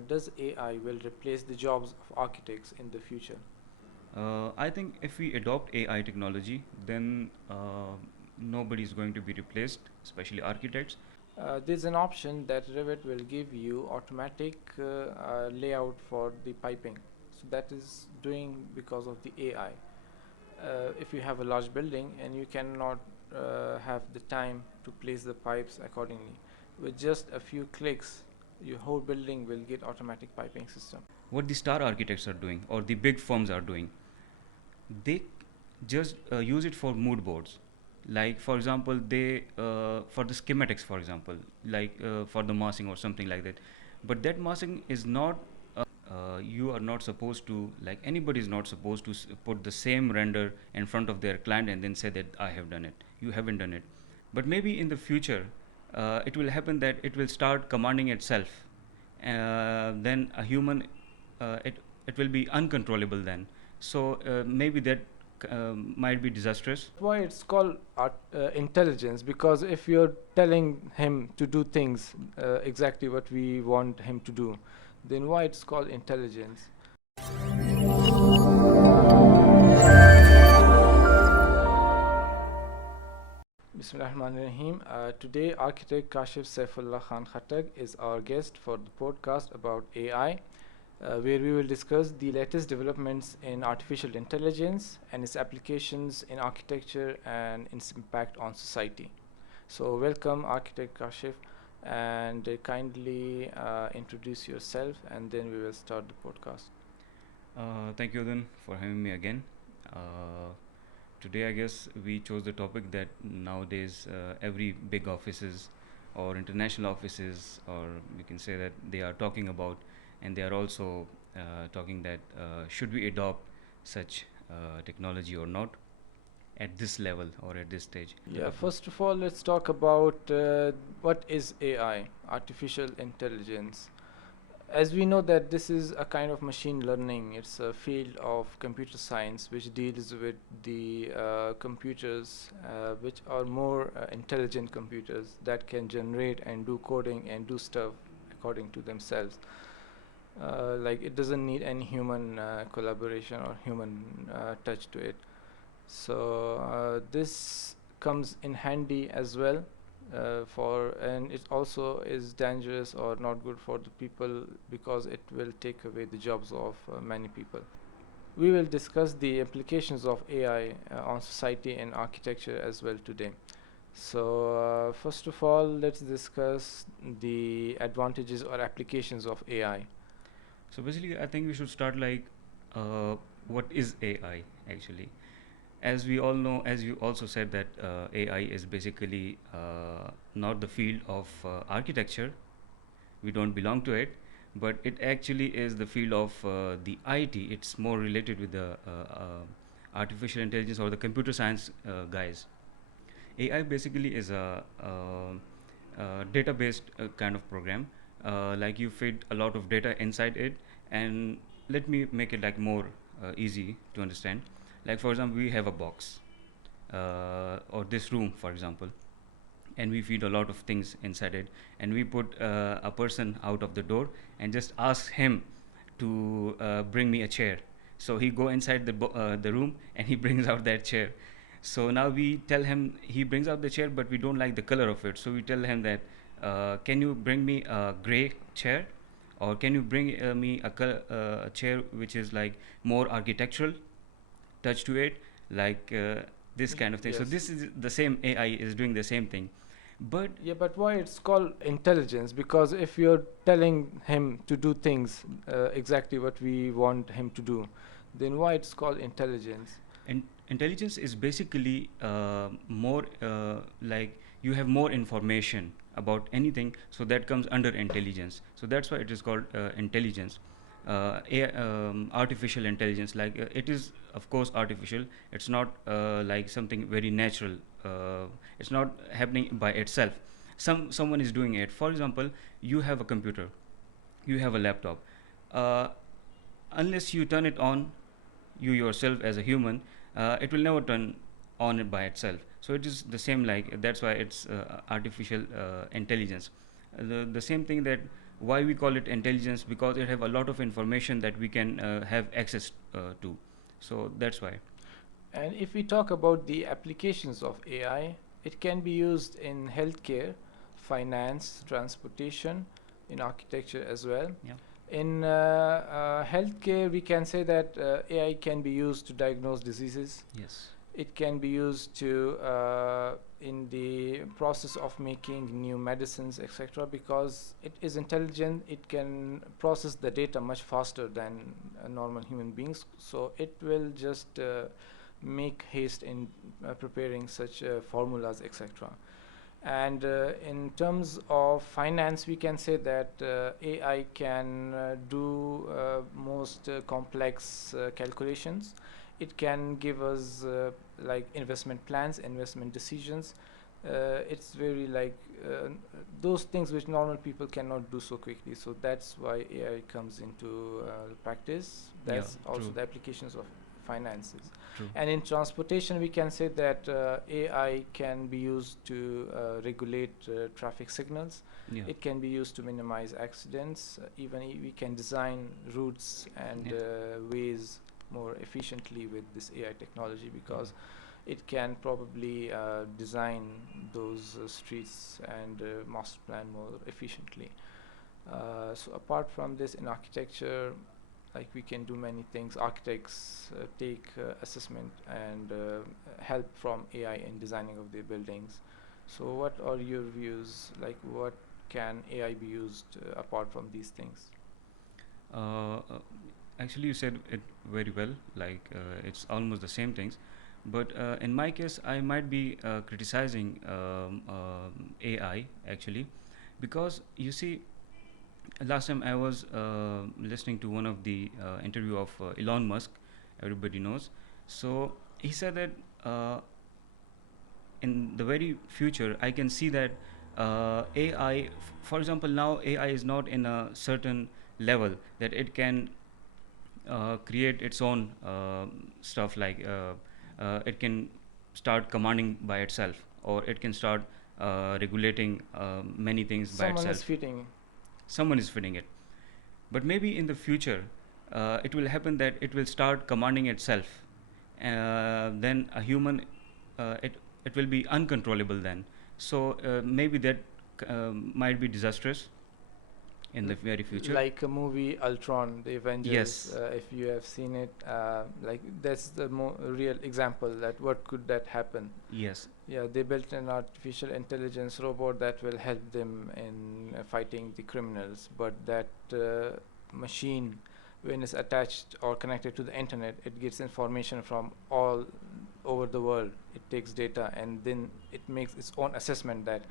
Does AI will replace the jobs of architects in the future? I think if we adopt AI technology, then nobody is going to be replaced, especially architects. There's an option that Revit will give you automatic layout for the piping. So that is doing because of the AI. If you have a large building and you cannot have the time to place the pipes accordingly, with just a few clicks, your whole building will get automatic piping system. What the star architects are doing, or the big firms are doing, they just use it for mood boards. Like for example, they for the schematics, for example, like for the massing or something like that. But that massing is not. You are not supposed to, like, anybody is not supposed to put the same render in front of their client and then say that I have done it. You haven't done it. But maybe in the future, it will happen that it will start commanding itself. Then a human, it will be uncontrollable then. So maybe that might be disastrous. Why it's called intelligence? Because if you're telling him to do things exactly what we want him to do, then why it's called intelligence? Bismillahirrahmanirrahim. Today, architect 𝗗𝗲𝘀𝗶𝗴 is our guest for the podcast about AI, where we will discuss the latest developments in artificial intelligence and its applications in architecture and its impact on society. So, welcome, architect 𝗗𝗲𝘀𝗶𝗴, and kindly introduce yourself, and then we will start the podcast. Thank you then for having me again. Uh, Today, I guess we chose the topic that nowadays every big offices or international offices, or we can say that they are talking about, and they are also talking that should we adopt such technology or not at this level or at this stage. Yeah, first of all, let's talk about what is AI, artificial intelligence. As we know that this is a kind of machine learning, it's a field of computer science which deals with the computers which are more intelligent computers that can generate and do coding and do stuff according to themselves. Like it doesn't need any human collaboration or human touch to it. So this comes in handy as well and it also is dangerous or not good for the people because it will take away the jobs of many people. We will discuss the implications of AI on society and architecture as well today. So first of all, let's discuss the advantages or applications of AI. So basically, I think we should start like what is AI actually? As we all know, as you also said, that AI is basically not the field of architecture. We don't belong to it, but it actually is the field of the IT. It's more related with the artificial intelligence or the computer science guys. AI basically is a data-based kind of program. Like you feed a lot of data inside it, and let me make it like more easy to understand. Like for example, we have a box or this room, for example, and we feed a lot of things inside it, and we put a person out of the door and just ask him to bring me a chair. So he go inside the room and he brings out that chair. So now we tell him, he brings out the chair, but we don't like the color of it. So we tell him that can you bring me a gray chair, or can you bring me a chair which is like more architectural touch to it, like this kind of thing. So Yes. this is the same, AI is doing the same thing. But Yeah, but why it's called intelligence? Because if you're telling him to do things exactly what we want him to do, then why it's called intelligence? intelligence is basically more like you have more information about anything, so that comes under intelligence. So that's why it is called intelligence. Artificial intelligence, like it is of course artificial. It's not like something very natural. It's not happening by itself. Someone is doing it. For example, you have a computer, you have a laptop. uh, Unless you turn it on, you yourself as a human, it will never turn on it by itself. So it is the same, like that's why it's artificial intelligence. The same thing that why we call it intelligence, because it have a lot of information that we can have access to. So that's why. And if we talk about the applications of AI, it can be used in healthcare, finance, transportation, in architecture as well. Yeah. In healthcare, we can say that AI can be used to diagnose diseases. Yes. It can be used to in the process of making new medicines, etc. Because it is intelligent, it can process the data much faster than normal human beings. So it will just make haste in preparing such formulas, etc. And in terms of finance, we can say that AI can do most complex calculations. It can give us like investment plans, investment decisions. It's very like those things which normal people cannot do so quickly. So that's why AI comes into practice. That's also true. the applications of finances. True. And in transportation, we can say that AI can be used to regulate traffic signals. Yeah. It can be used to minimize accidents. Even we can design routes and ways more efficiently with this AI technology, because it can probably design those streets and master plan more efficiently. So apart from this, in architecture, like we can do many things. Architects take assessment and help from AI in designing of their buildings. So what are your views? Like what can AI be used apart from these things? Actually, you said it very well. Like it's almost the same things, but in my case, I might be criticizing AI actually, because you see, last time I was listening to one of the interview of Elon Musk. Everybody knows. So he said that in the very future, I can see that AI, for example, now AI is not in a certain level that it can create its own stuff, like it can start commanding by itself, or it can start regulating many things by Someone itself. is fitting. Someone is feeding it. But maybe in the future, it will happen that it will start commanding itself. Then a human, it will be uncontrollable then. So maybe that might be disastrous in the very future. Like a movie Ultron, the Avengers. Yes. If you have seen it, like that's the real example that what could that happen. Yes. Yeah, they built an artificial intelligence robot that will help them in fighting the criminals. But that machine, when it's attached or connected to the internet, it gets information from all over the world. It takes data and then it makes its own assessment that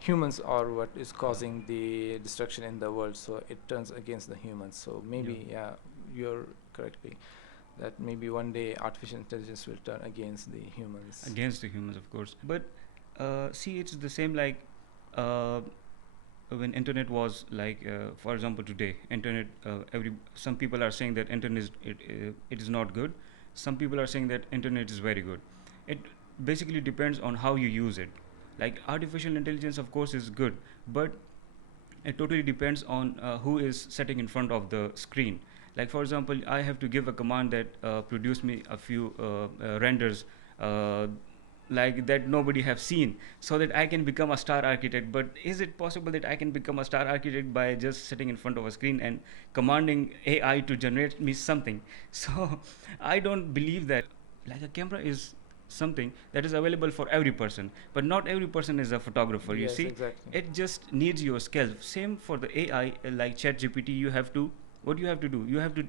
humans are what is causing the destruction in the world. So it turns against the humans. So maybe, yeah, you're correctly that maybe one day artificial intelligence will turn against the humans. Against the humans, of course. But see, it's the same like when internet was like, for example, today, internet. Some people are saying that internet it is not good. Some people are saying that internet is very good. It basically depends on how you use it. Like artificial intelligence, of course, is good, but it totally depends on who is sitting in front of the screen. Like for example, I have to give a command that produce me a few renders like that nobody have seen, so that I can become a star architect. But is it possible that I can become a star architect by just sitting in front of a screen and commanding AI to generate me something? So I don't believe that. Like a camera is something that is available for every person, but not every person is a photographer. You Yes, see, exactly. it just needs your skills. Same for the AI, like ChatGPT. You have to, what you have to do, you have to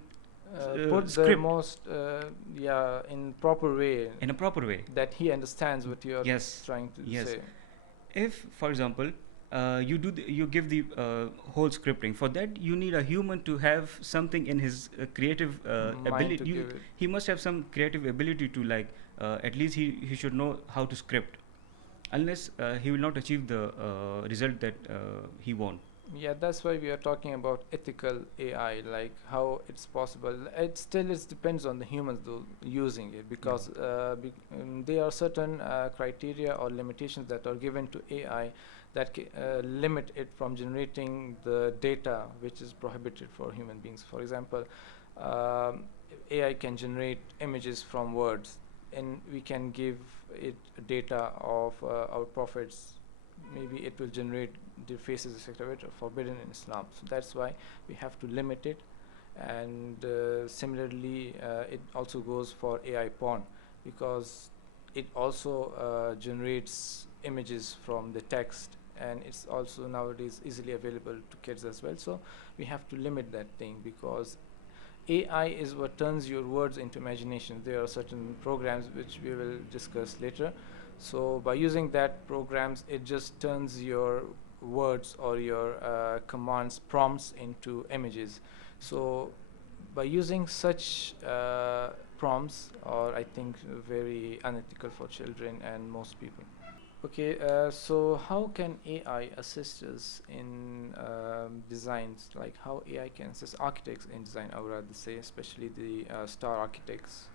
put the script most in proper way in a proper way. that he understands what you are Yes. trying to Yes. say. If, for example, you give the whole scripting, for that you need a human to have something in his creative Mind ability. to give it. He must have some creative ability to, like, at least he should know how to script. Unless he will not achieve the result that he want. Yeah, that's why we are talking about ethical AI, like how it's possible. It still depends on the humans though using it, because there are certain criteria or limitations that are given to AI that limit it from generating the data which is prohibited for human beings. For example, um, AI can generate images from words, and we can give it data of our prophets. Maybe it will generate the faces, etc., which are forbidden in Islam. So that's why we have to limit it. And similarly, it also goes for AI porn, because it also generates images from the text, and it's also nowadays easily available to kids as well. So we have to limit that thing, because AI is what turns your words into imagination. There are certain programs which we will discuss later. So by using that programs, it just turns your words or your commands, prompts into images. So by using such prompts are, I think, very unethical for children and most people. Okay, so how can AI assist us in designs? Like how AI can assist architects in design, I would rather say, especially the star architects.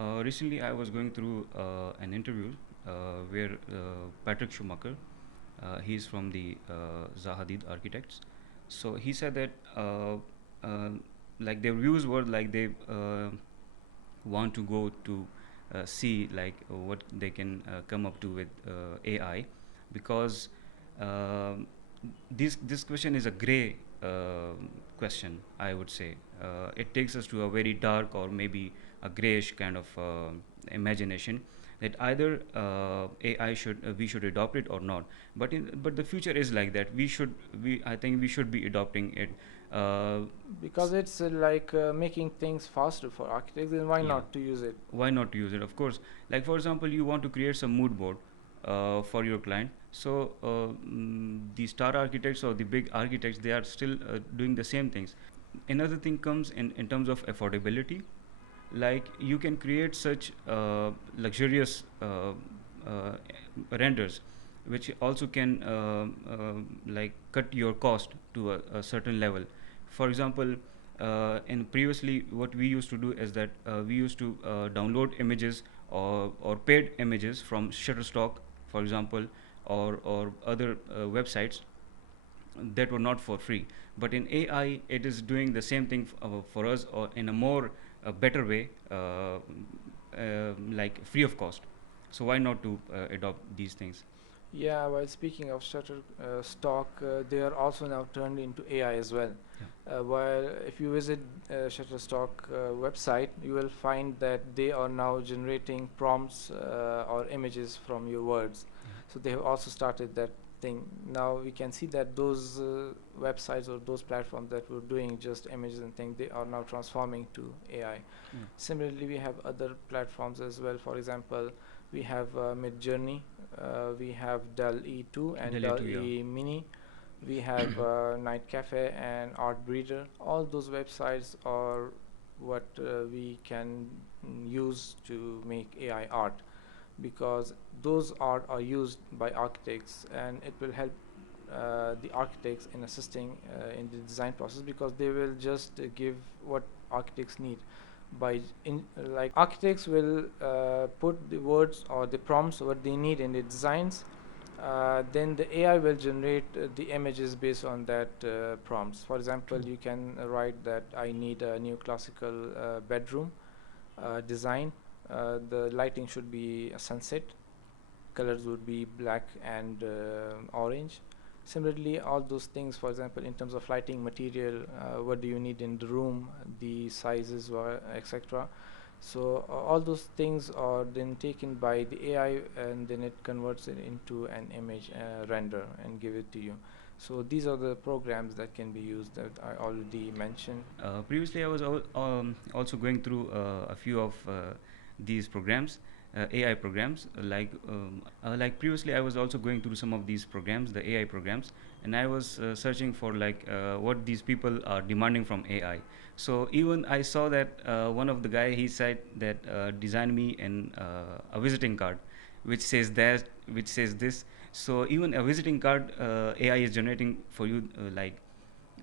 Recently, I was going through an interview where Patrick Schumacher, he's from the Zaha Hadid Architects. So he said that uh, like their views were like they want to go to see like what they can come up to with AI, because um this question is a gray question, I would say. It takes us to a very dark or maybe a grayish kind of imagination, that either AI should we should adopt it or not. But the future is like that. We I think we should be adopting it. Uh, Because it's like making things faster for architects, then why Yeah. not to use it? Why not use it? Of course, like for example, you want to create some mood board for your client. So the star architects or the big architects, they are still doing the same things. Another thing comes in terms of affordability. Like you can create such luxurious uh, renders, which also can like cut your cost to a certain level. For example, in previously what we used to do is that we used to download images or paid images from Shutterstock, for example, or other websites that were not for free. But in AI, it is doing the same thing for us, or in a more better way, like free of cost. So why not to adopt these things? Yeah, while speaking of Shutterstock, they are also now turned into AI as well. While if you visit Shutterstock website, you will find that they are now generating prompts or images from your words. So they have also started that thing. Now we can see that those websites or those platforms that were doing just images and things, they are now transforming to AI. Similarly, we have other platforms as well. For example, we have Midjourney, we have Dall-E 2 and Dall-E 2, yeah. Dall-E Mini. We have Night Cafe and Art Breeder. All those websites are what we can use to make AI art, because those art are used by architects, and it will help the architects in assisting in the design process, because they will just give what architects need. By like architects will put the words or the prompts what they need in the designs, then the AI will generate the images based on that prompts. For example, you can write that I need a new classical bedroom design. The lighting should be a sunset. Colors would be black and orange. Similarly, all those things, for example, in terms of lighting material, what do you need in the room, the sizes, etc. So all those things are then taken by the AI, and then it converts it into an image render and give it to you. So these are the programs that can be used that I already mentioned. Previously, I was also going through a few of these programs, AI programs. Like previously, I was also going through some of these programs, the AI programs, and I was searching for like what these people are demanding from AI. So even I saw that one of the guy, he said that design me a visiting card, which says that, which says this. So even a visiting card, AI is generating for you, like.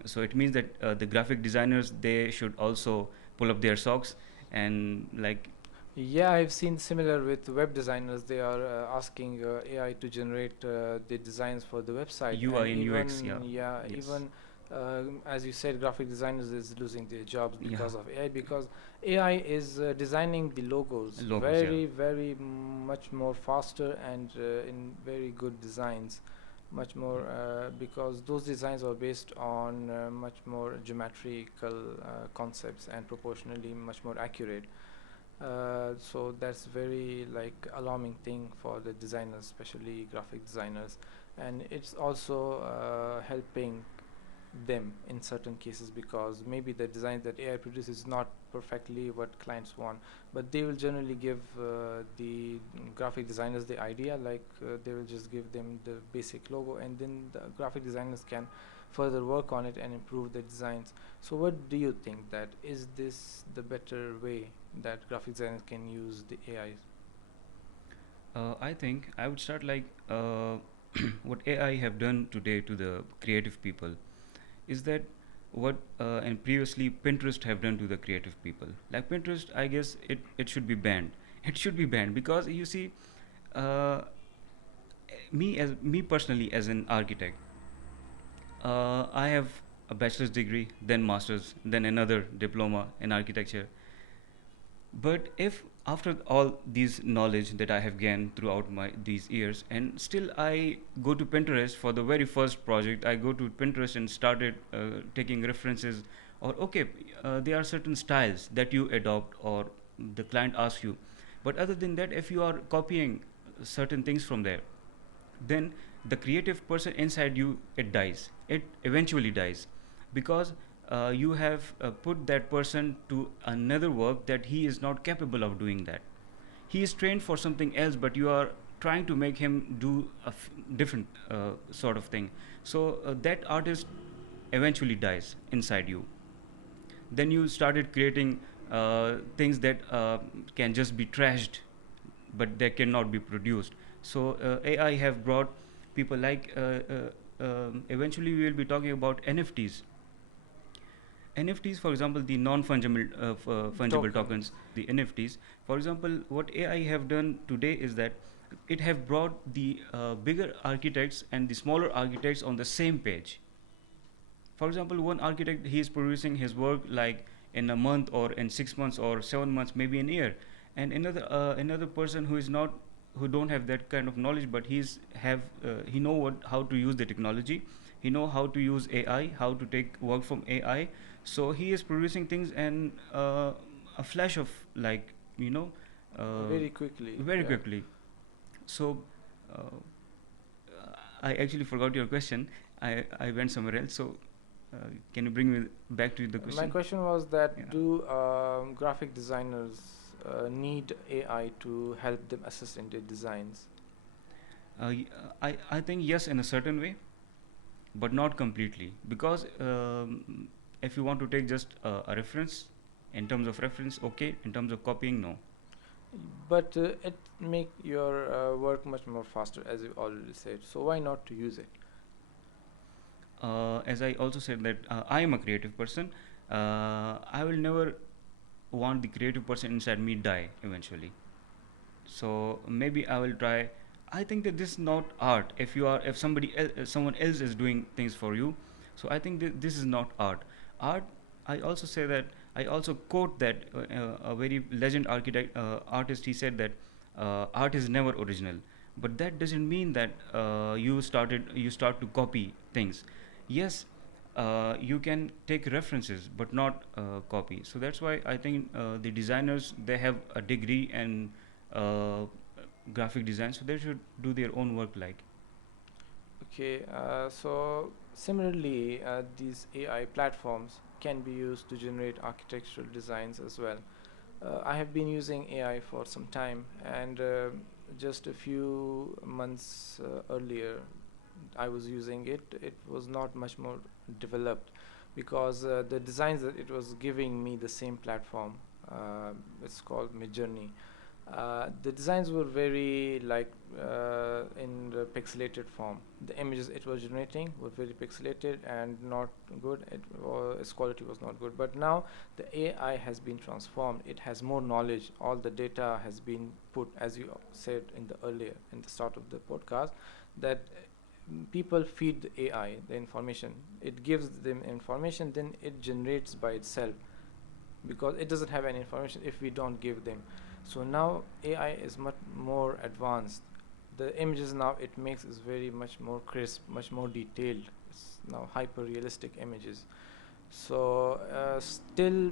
So it means that the graphic designers, they should also pull up their socks and like Yeah, I've seen similar with web designers. They are asking AI to generate the designs for the website, UI and and UX, yeah. even yeah, Yes. even as you said, graphic designers is losing their jobs Yeah. because of AI. Because AI is designing the logos Logos, yeah. very, very much more faster and in very good designs, much more because those designs are based on much more geometrical concepts and proportionally much more accurate. So that's very like alarming thing for the designers, especially graphic designers, and it's also helping them in certain cases because maybe the design that AI produces is not perfectly what clients want, but they will generally give the graphic designers the idea, like they will just give them the basic logo, and then the graphic designers can further work on it and improve the designs. So what do you think, that is this the better way that graphic designers can use the AI? I think I would start like what AI have done today to the creative people is that what and previously Pinterest have done to the creative people. Like Pinterest, I guess it should be banned. It should be banned because you see, uh, me personally as an architect, I have a bachelor's degree, then master's, then another diploma in architecture. But if after all these knowledge that I have gained throughout my these years, and still I go to Pinterest for the very first project, I go to Pinterest and started taking references, or okay, there are certain styles that you adopt or the client asks you, but other than that, if you are copying certain things from there, then the creative person inside you, it dies, it eventually dies, because you have put that person to another work that he is not capable of doing that. He is trained for something else, but you are trying to make him do a different sort of thing. So that artist eventually dies inside you. Then you started creating things that can just be trashed, but they cannot be produced. So AI have brought people like eventually we will be talking about NFTs. NFTs, for example, the non-fungible fungible tokens, Tokens. the NFTs. For example, what AI have done today is that it have brought the bigger architects and the smaller architects on the same page. For example, one architect, he is producing his work like in a month or in 6 months or 7 months, maybe an year, and another person who is not, who don't have that kind of knowledge, but he know how to use the technology, he know how to use AI, how to take work from AI. So he is producing things and a flash of, like, you know, uh, Very quickly, very yeah. quickly. So uh, I actually forgot your question. I went somewhere else. So can you bring me back to the My question? question was that Yeah. do graphic designers need AI to help them assist in their designs? I think yes, in a certain way, but not completely. Because if you want to take just a reference, in terms of reference, okay. In terms of copying, no. But it make your work much more faster, as you already said. So why not to use it? As I also said that I am a creative person. I will never want the creative person inside me die eventually. So maybe I will try. I think that this is not art. If someone else is doing things for you, so I think that this is not art. Art. I also say that, I also quote that a very legend artist, he said that art is never original. But that doesn't mean that you start to copy things. Yes, you can take references but not copy. So that's why I think the designers, they have a degree and uh, graphic design, so they should do their own work, like. Okay, so similarly, these AI platforms can be used to generate architectural designs as well. I have been using AI for some time, and just a few months earlier, I was using it. It was not much more developed because the designs that it was giving me the same platform. It's called Midjourney. The designs were very like in the pixelated form. The images it was generating were very pixelated and not good. Its quality was not good. But now the AI has been transformed. It has more knowledge. All the data has been put, as you said in the start of the podcast, that people feed the AI the information. It gives them information, then it generates by itself, because it doesn't have any information if we don't give them. So now AI is much more advanced. The images now it makes is very much more crisp, much more detailed. It's now hyper realistic images. So still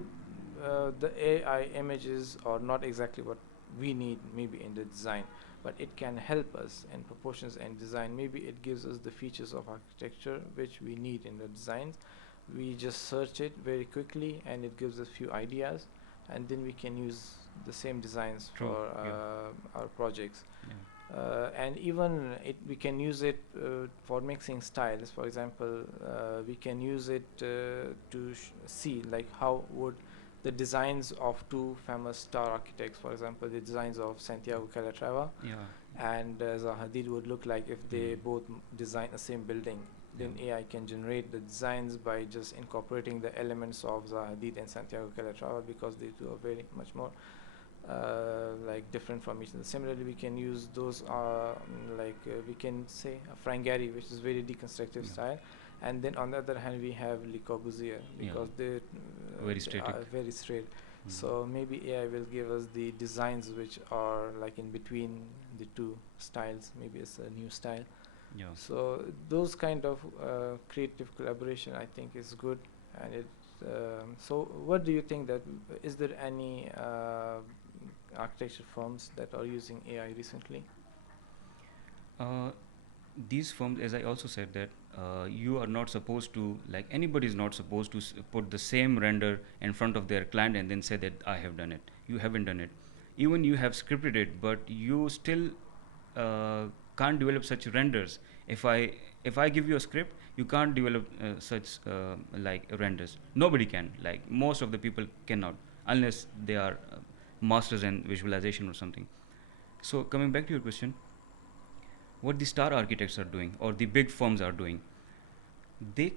the AI images are not exactly what we need maybe in the design, but it can help us in proportions and design. Maybe it gives us the features of architecture which we need in the designs. We just search it very quickly and it gives us few ideas, and then we can use the same designs True. for our projects. And even we can use it for mixing styles. For example, we can use it to see like how would the designs of two famous star architects, for example, the designs of 𝗬𝗂𝘂𝗶𝗴 and Zaha Hadid would look like if they both design the same building. Then AI can generate the designs by just incorporating the elements of Zaha Hadid and 𝗬𝗂𝘂𝗶𝗴, because they two are very much more like different from each other. Similarly, we can use those we can say a Frank Gehry, which is very deconstructive style, and then on the other hand we have Le Corbusier, because they are very straight. So maybe AI will give us the designs which are like in between the two styles. Maybe it's a new style. So those kind of creative collaboration I think is good. And it so what do you think, that is there any architecture firms that are using AI recently? These firms, as I also said, that you are not supposed to, like, anybody is not supposed to put the same render in front of their client and then say that I have done it. You haven't done it. Even you have scripted it, but you still can't develop such renders. If I give you a script, you can't develop such like renders. Nobody can. Like, most of the people cannot, unless they are masters in visualization or something. So coming back to your question, what the star architects are doing or the big firms are doing, they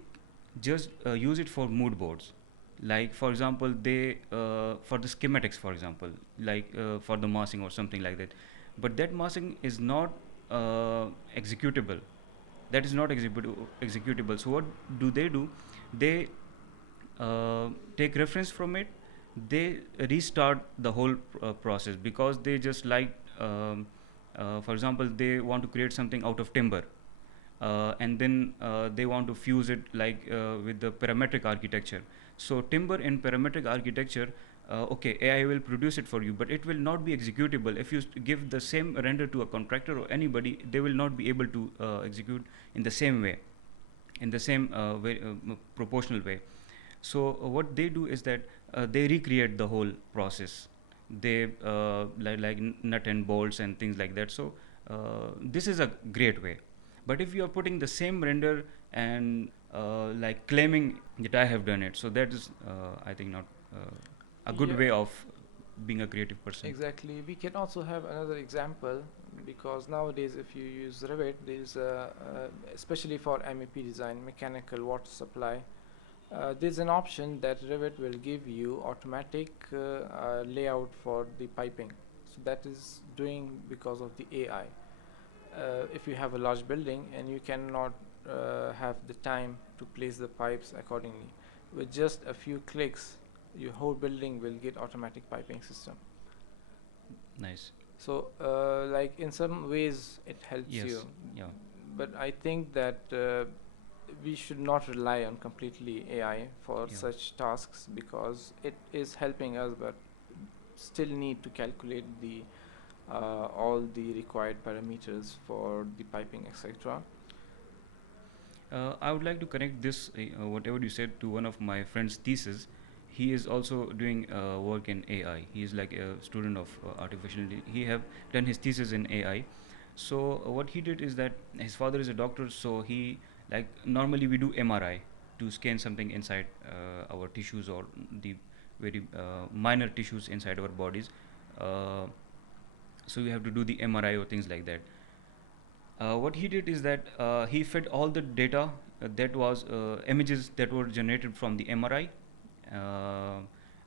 just use it for mood boards. Like, for example, they for the schematics, for example, like for the massing or something like that. But that massing is not executable. That is not executable. So what do? They take reference from it. They restart the whole process, because they just like, for example, they want to create something out of timber, and then they want to fuse it like with the parametric architecture. So timber in parametric architecture, okay, AI will produce it for you, but it will not be executable. If you give the same render to a contractor or anybody, they will not be able to execute in the same way, in the same proportional way. So what they do is that they recreate the whole process. They like nut and bolts and things like that. So this is a great way. But if you are putting the same render and like claiming that I have done it, so that is I think not a good way of being a creative person. Exactly. We can also have another example, because nowadays if you use Revit, there is especially for MEP design, mechanical water supply, there's an option that Revit will give you automatic layout for the piping. So that is doing because of the AI. If you have a large building and you cannot have the time to place the pipes accordingly, with just a few clicks your whole building will get automatic piping system. Nice. So like in some ways it helps you. But I think that we should not rely on completely AI for such tasks, because it is helping us, but still need to calculate the all the required parameters for the piping, etc. I would like to connect this whatever you said to one of my friend's thesis. He is also doing work in AI. He is like a student of artificial intelligence. He have done his thesis in AI. So what he did is that his father is a doctor, so he, like, normally we do MRI to scan something inside our tissues or the very minor tissues inside our bodies. so you have to do the MRI or things like that. What he did is that he fed all the data that was images that were generated from the MRI, uh,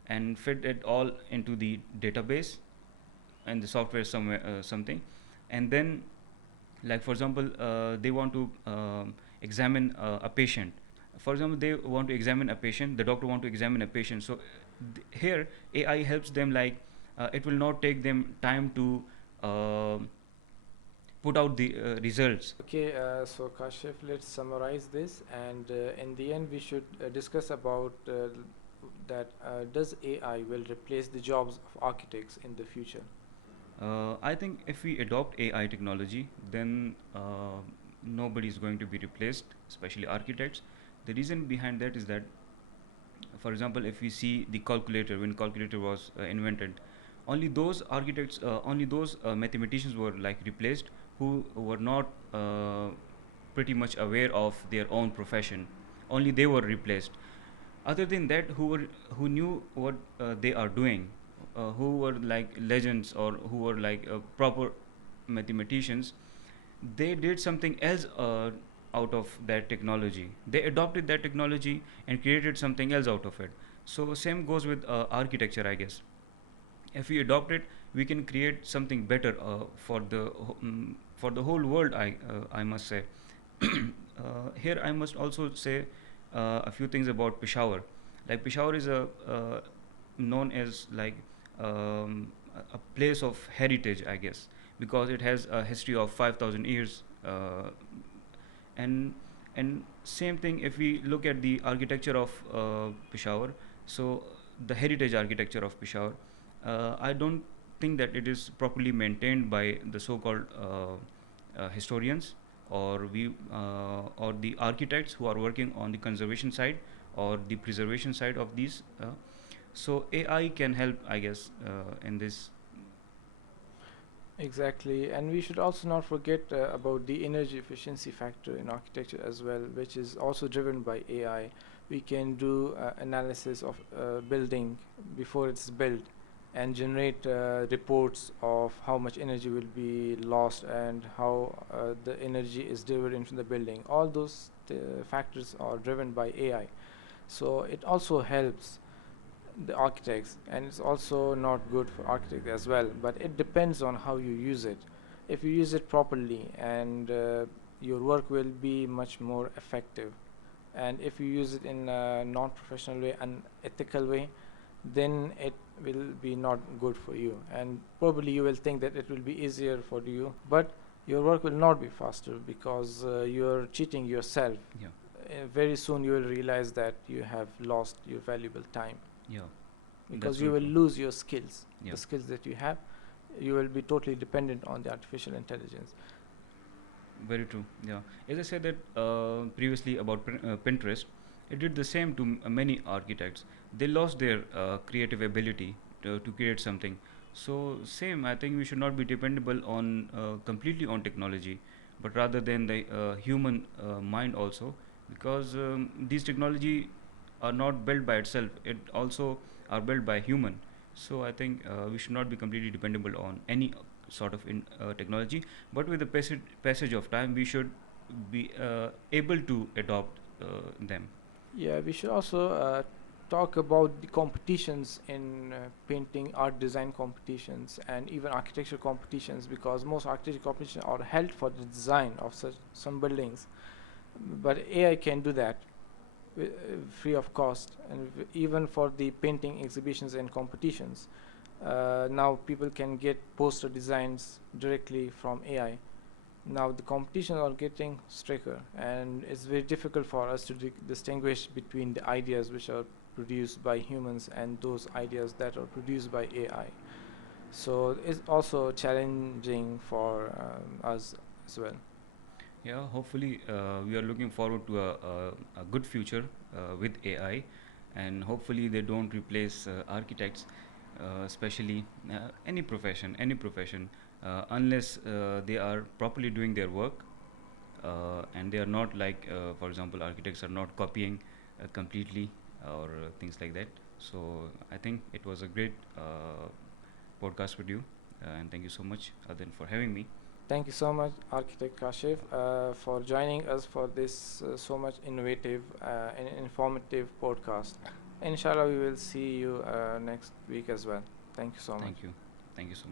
and fed it all into the database and the software somewhere, something. And then, like for example, they want to examine a patient. For example, they want to examine a patient, the doctor want to examine a patient. So here AI helps them, like it will not take them time to put out the results. Okay, so Kashif, let's summarize this, and in the end, we should discuss about that does AI will replace the jobs of architects in the future? I think if we adopt AI technology, then nobody is going to be replaced, especially architects. The reason behind that is that, for example, if we see the calculator, when calculator was invented, only those architects, only those mathematicians were like replaced who were not pretty much aware of their own profession. Only they were replaced. Other than that, who knew what they are doing, who were like legends or who were like proper mathematicians, they did something else out of that technology. They adopted that technology and created something else out of it. So same goes with architecture, I guess. If we adopt it, we can create something better for the whole world. I must say. Here I must also say a few things about Peshawar. Like Peshawar is a known as like a place of heritage, I guess, because it has a history of 5,000 years. And same thing if we look at the architecture of Peshawar. So the heritage architecture of Peshawar, I don't think that it is properly maintained by the so-called historians, or the architects who are working on the conservation side or the preservation side of these. So AI can help, I guess, in this. Exactly, and we should also not forget about the energy efficiency factor in architecture as well, which is also driven by AI. We can do analysis of building before it's built and generate reports of how much energy will be lost and how the energy is delivered into the building. All those factors are driven by AI. So it also helps the architects, and it's also not good for architects as well, but it depends on how you use it. If you use it properly, and your work will be much more effective, and if you use it in a non-professional way, an ethical way, then it will be not good for you, and probably you will think that it will be easier for you, but your work will not be faster because you're cheating yourself. Yeah. Very soon you will realize that you have lost your valuable time, Yeah. because That's you very will true. lose your skills. Yeah. The skills that you have, you will be totally dependent on the artificial intelligence. Very true. Yeah. As I said that previously about Pinterest, it did the same to many architects. They lost their creative ability to create something. So same, I think we should not be dependable on completely on technology, but rather than the human mind also, because these technology are not built by itself. It also are built by human. So I think we should not be completely dependable on any sort of technology, but with the passage of time, we should be able to adopt them. Yeah, we should also talk about the competitions in painting, art design competitions, and even architecture competitions, because most architecture competitions are held for the design of such some buildings, but AI can do that free of cost, and even for the painting exhibitions and competitions. Now people can get poster designs directly from AI. Now the competitions are getting stricter, and it's very difficult for us to distinguish between the ideas which are produced by humans and those ideas that are produced by AI. So it's also challenging for us as well. Yeah, hopefully we are looking forward to a good future with AI, and hopefully they don't replace architects, especially any profession, unless they are properly doing their work, and they are not like, for example, architects are not copying completely or things like that. So I think it was a great podcast with you. and thank you so much, Adin, for having me. Thank you so much, Architect Kashif, for joining us for this so much innovative and informative podcast. Inshallah, we will see you next week as well. Thank you so much. Thank you. Thank you so much.